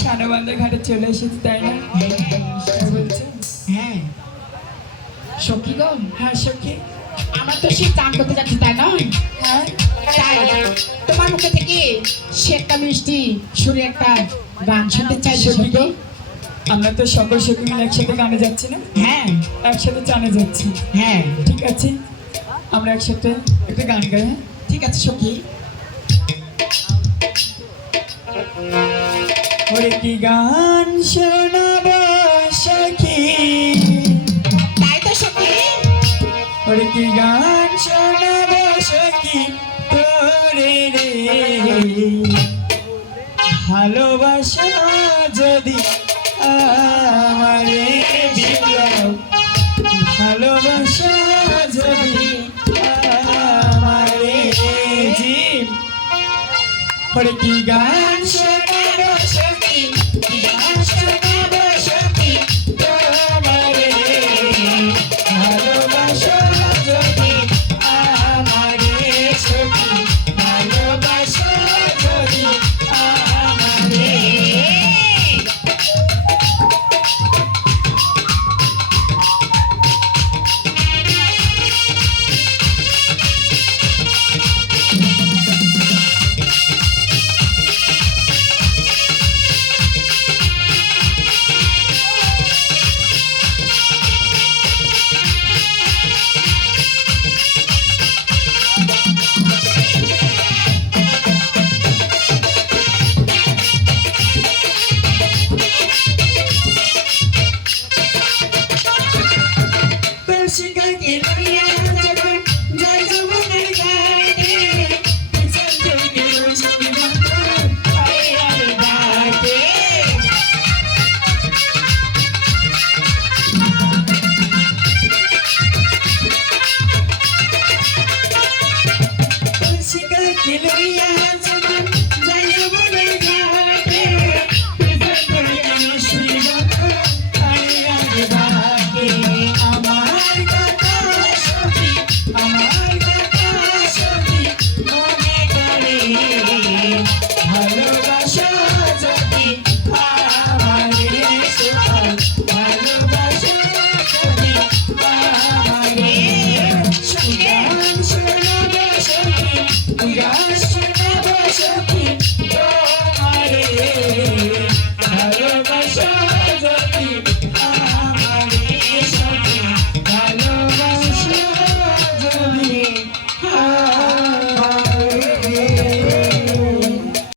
সানবান্ধা ঘাটে চলে এসেছি, তাই না? বলছে হ্যাঁ সখী গো, হ্যাঁ সখী। আমার তো সে চান করতে যাচ্ছি, তাই নয়? হ্যাঁ, তাই তোমার মুখে থেকে সে একটা মিষ্টি সুরে একটা গান শুনতে চাই সখী সখী গো, গো। আমরা তো সকল সখী মিলে একসাথে গানে যাচ্ছি না, হ্যাঁ একসাথে চানে যাচ্ছি। হ্যাঁ ঠিক আছে, আমরা একসাথে একটা গান গাই। হ্যাঁ? ঠিক আছে সখী। ওরে কি গান শোনাব সখী, তাই তো সখী। ওরে কি গান শোনাব সখী তোরে রে, ভালোবাসা যদি আমারে বিপ্লব, ভালোবাসা যদি আমারে জীব। ওরে কি গান শোনাব সখী, কি গান শোনাব সখী তোমারে, ভালোবাসা যদি আমারে সখী, ভালোবাসা যদি আমারে। ভালোবাসা